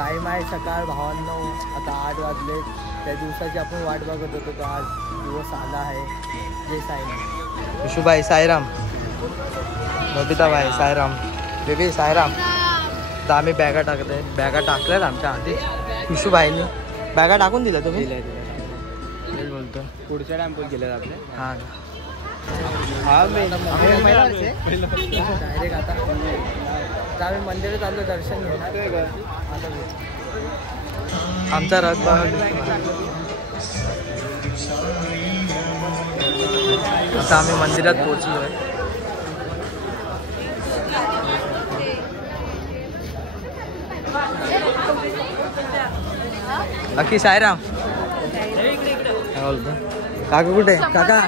Time आहे सकाळ 9:52 आता 8 वाजले. त्या दिवसाची आपण वाट बघत होतो तो आज दिवस आला आहे. जय साईराम. विशुभाई साईराम, बबिता भाई साईराम, बेबी साईराम. तर आम्ही बॅगा टाकत आहे. बॅगा टाकल्यात आमच्या आधी विशुभाईनी. बॅगा टाकून दिल्या तुम्ही? तेच बोलतो. पुढच्या टॅम्पोत गेले आपले. हां डायरेक्ट आता आम्ही मंदिरात आलो दर्शन घेणार. आमचा रथ आता आम्ही मंदिरात पोहोचलो आहे. बाकी साईराम बोलतो. काका कुठे? काका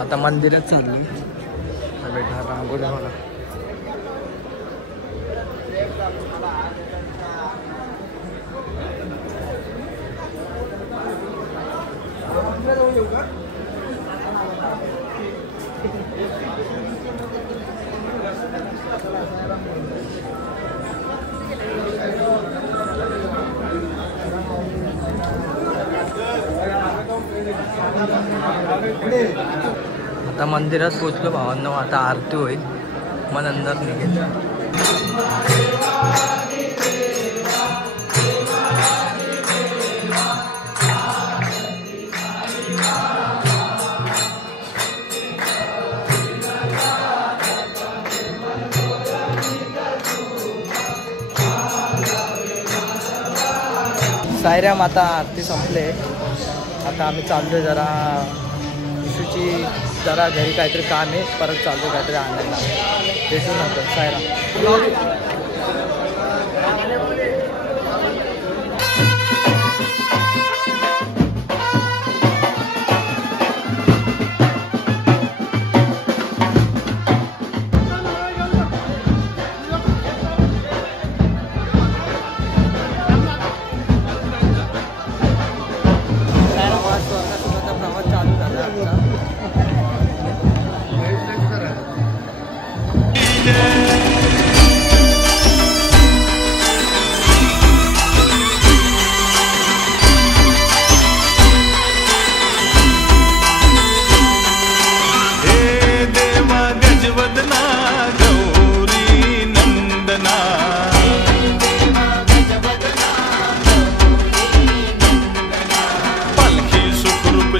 आता मंदिरात चाललो बेटा. रांगोळी मला आता मंदिरात पोचलो भावांनो. आता आरती होईल मग नंतर निघेल. साईराम आता आरती संपले. आता आम्ही चाललो जरा विशूची जरा घरी काहीतरी काम आहे. परत चाललो काहीतरी आणायला. भेटू नंतर. साईराम.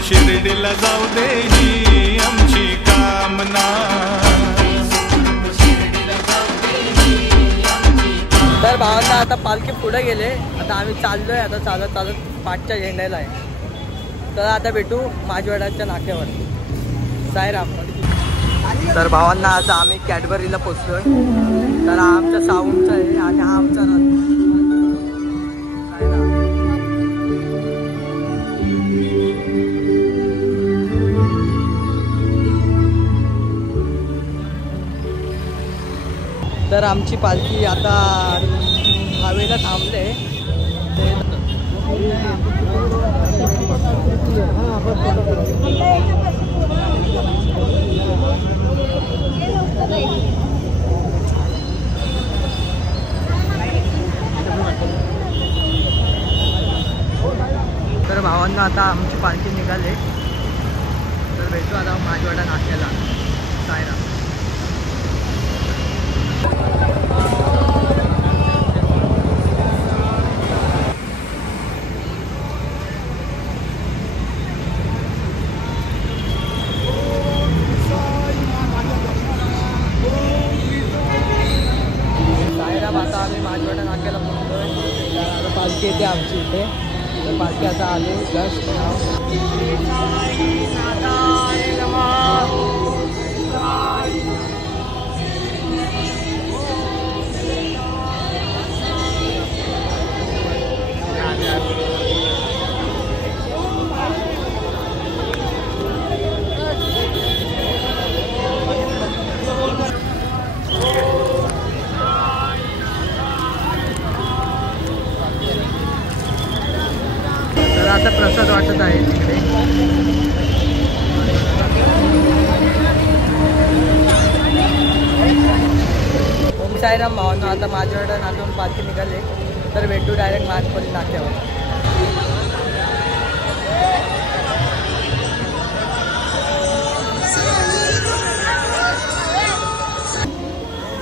शिर्डीला जाऊ दे ही आमची कामना. तर भावांना आता पालखी पुढे गेले. आता आम्ही चाललोय. आता चालत चालत पाठच्या झेंड्याला आहे. तर आता भेटू माझवाड्याच्या नाक्यावर. साईराम. तर भावांना आता आम्ही कॅडबरीला पोचलोय. तर हा आमचा साऊंडचा आहे आणि हा आमचा रथ. तर आमची पालखी आता हवेला थांबले. तर भावांना आता आमची पालखी निघाले. तर भेटू आता माझवाडा नाक्याला. साईराम. आता आम्ही माझवाडा नाक्याला पोहोचतोय. पालखी येते आमची इथे. तर पालखी आता आलो जस्ट. आता प्रसाद वाटत आहे तिकडे. साईराम भावांनो, आता माझ्याकडे नाक्यावरून पालखी निघाले तर भेटू डायरेक्ट मानपल्ली नाक्यावर.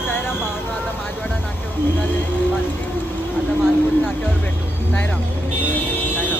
साईराम भावांनो, आता माझ्याकडे नाक्यावरून निघाले पालखी, आता मानपल्ली नाक्यावर भेटू. साईराम साईराम.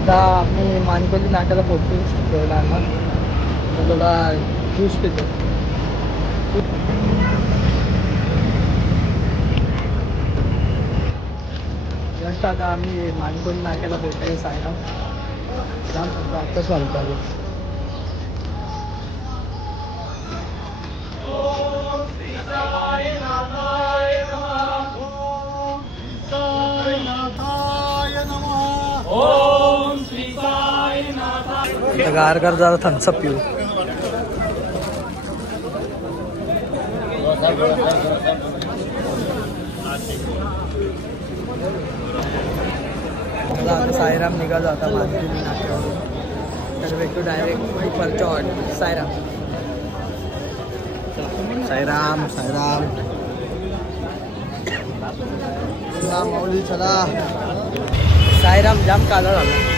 आता आम्ही मानकोली नाट्याला पोहोचू थोडा ज्यूस पितो. जस्ट आता आम्ही मानकोली नाट्याला पोहोचतो. साईराम आत्ताच म्हणतो. गार गार जरा थम्सअप पिऊ. साईराम निघालो आता मानकोली नाक्यावर तर भेटू डायरेक्ट दुपारच्या ऑर्डर. साईराम साईराम साईराम. चला माऊली चला. साईराम जाम काला झाला.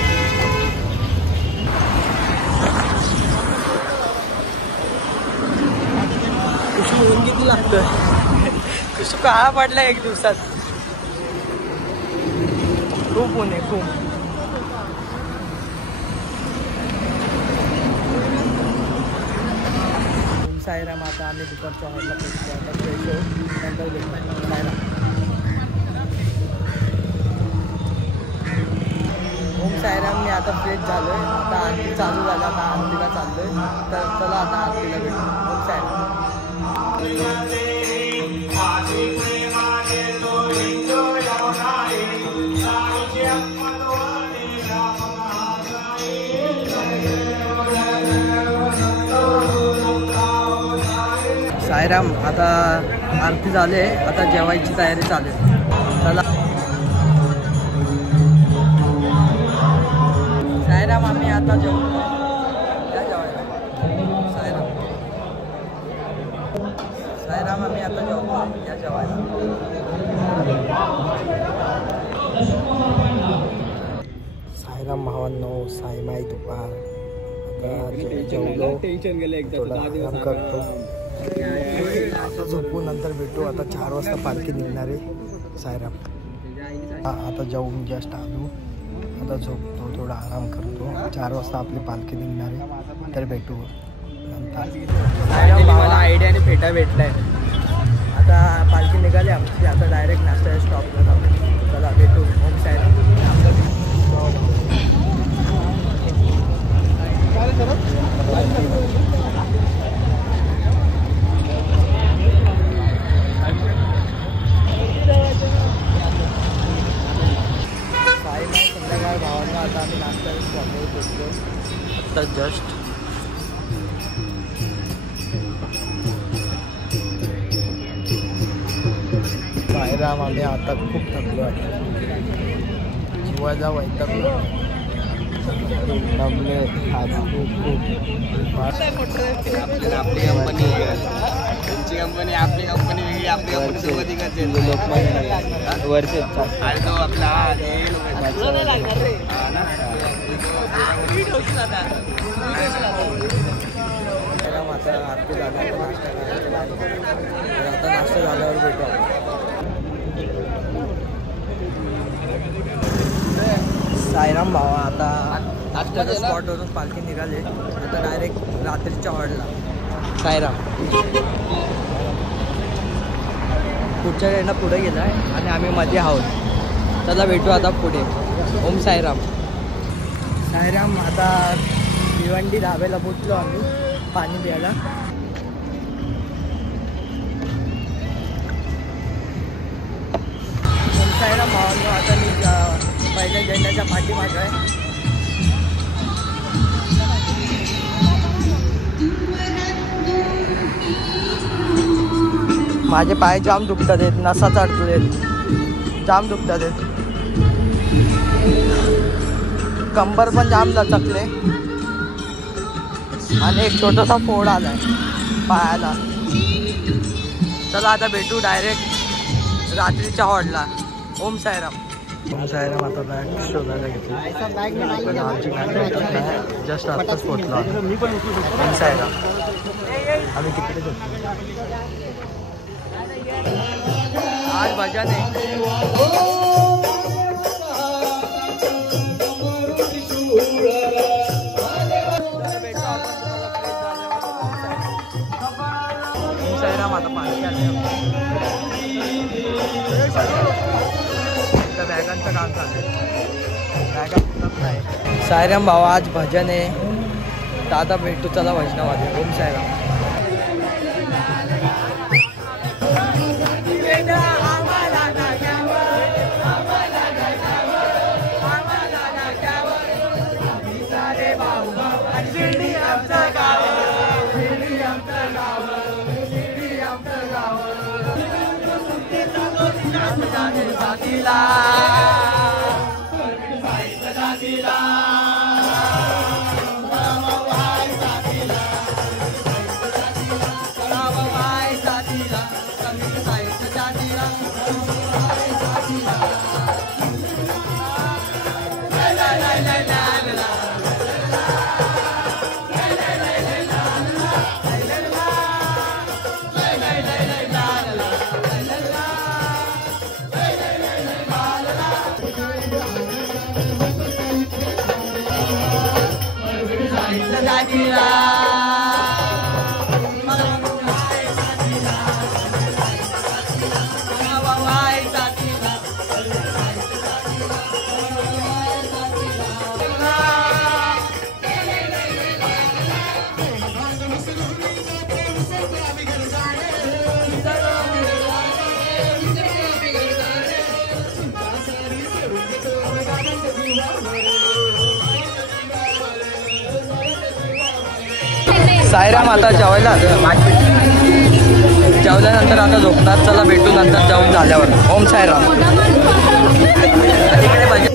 ऊन किती लागतोय. कुशू काळा पडला एक दिवसात. खूप ऊन आहे खूप. साईराम आता आम्ही दुपारच्या हॉलला पोहोचलो. आता फ्रेश होऊ नंतर भेटू. साईराम. ओम साईराम. मी आता फ्रेश झालोय. आता आरती चालू झाला. आता आरतीला चाललोय तर चला आता आरतीला भेटू. ओम साईराम. साईराम. आता आरती झाली आहे. आता जेवायची तयारी चालू आहे. चला. साईराम आम्ही आता जेवतो. या जेवायला. साईराम साईराम आम्ही आता जेवतो. या जेवायला. साईराम भावांनो, साईमाई दुपार. आता जेवलो थोडा आराम करतो. आता झोपू नंतर भेटू. आता 4 वाजता पालखी निघणार आहे. साईराम. आता जाऊन जस्ट आलो. आता झोपतो थोडा आराम करतो. 4 वाजता आपली पालखी निघणार आहे तर भेटू नंतर. मला आयडिया आणि फेटा भेटलाय. आता पालखी निघाली आमची. आता डायरेक्ट नाश्त्याच्या स्टॉपला जाऊ. चला भेटू. ओम साईराम. संध्याकाळ भावांना आता आम्ही नाश्त्याच्या स्टॉपवर पोहोचलो. आत्ता जस्ट. साईराम. आम्ही आता खूप थकलो आहे. जीवाचा वैतागलो. दमले आज खूप. आपली कंपनी त्यांची कंपनी आपली कंपनी वेगळी. आपली कंपनी सुरुवाती लोक वरचे आणि तो आपला आता आरती झाला. आता नाश्ता झाल्यावर भेटू. साईराम भावा. आता नाश्त्याच्या स्पॉटवरून पालखी निघाले. आता डायरेक्ट रात्रीच्या हॉलला. साईराम. पुढच्या ट्रेनला पुढे गेला आहे आणि आम्ही मध्ये आहोत. चला भेटू आता पुढे. ओम साईराम. साईराम. आता भिवंडी धाब्याला पोचलो आम्ही पाणी प्यायला. साईराम भावांनो, आता मी पहिल्या झेंड्याच्या पाठीमागे आहे. माझे पाय जाम दुखतात आहेत, नसा चढतोय, जाम दुखतात आहेत, कंबर पण जाम लचकले आणि एक छोटासा फोड आलाय पायाला. चला आता भेटू डायरेक्ट रात्रीच्या हॉडला. ओम साईराम. ओम साईराम. आता बॅग शोधायला घेतली, आमची बॅग जस्ट आत्ताच पोचला. ओम साईराम. आम्ही तिकडे जातो. आज भजन आहे. आता पाणी आलं, त्या बॅगांचं काम चालू आहे. साईराम भावा, आज भजन आहे. तर आता भेटू चला भजनामध्ये. ओम साईराम. साईराम. आता जेवायला जेवल्यानंतर आता झोपणार. चला भेटू नंतर जेवून झाल्यावर. ओम साईराम. तिकडे भजन.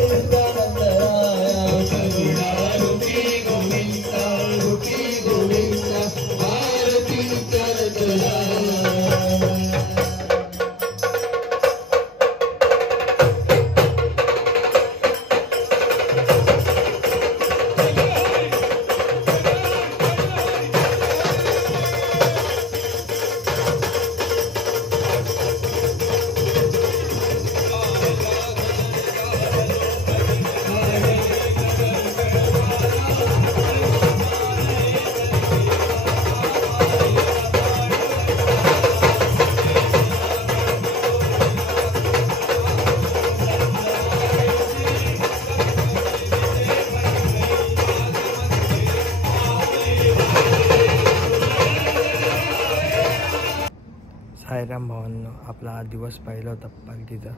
साईराम भावांनो, आपला हा दिवस पहिला होता पालखीचा.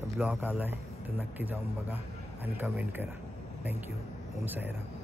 तर ब्लॉग आला आहे, तर नक्की जाऊन बघा आणि कमेंट करा. थँक्यू. ओम साईराम.